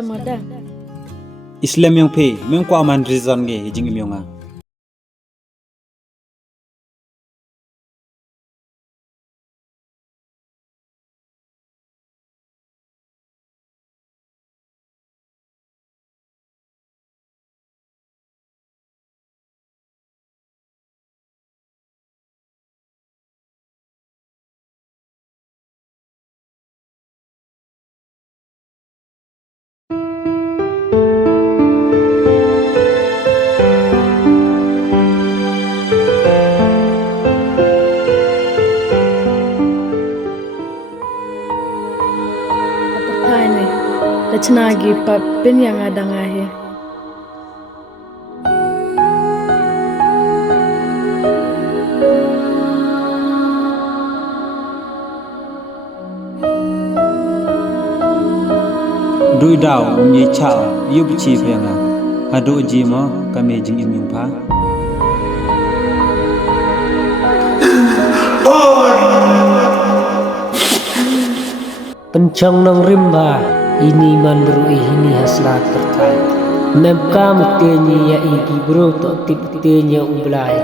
Islam ada. Islam yang pe meng ko aman reason ge hijing imyonga. Apatane rachnagi papin yang ada ngahe. Dui dau nyi chao yub chi phenga. Hadu ji mo kami jing imyong pha. Pencang nang rimba ini man bro ini haslat terkait. Memka mutenya ya igi bro tok tip tenya ublai.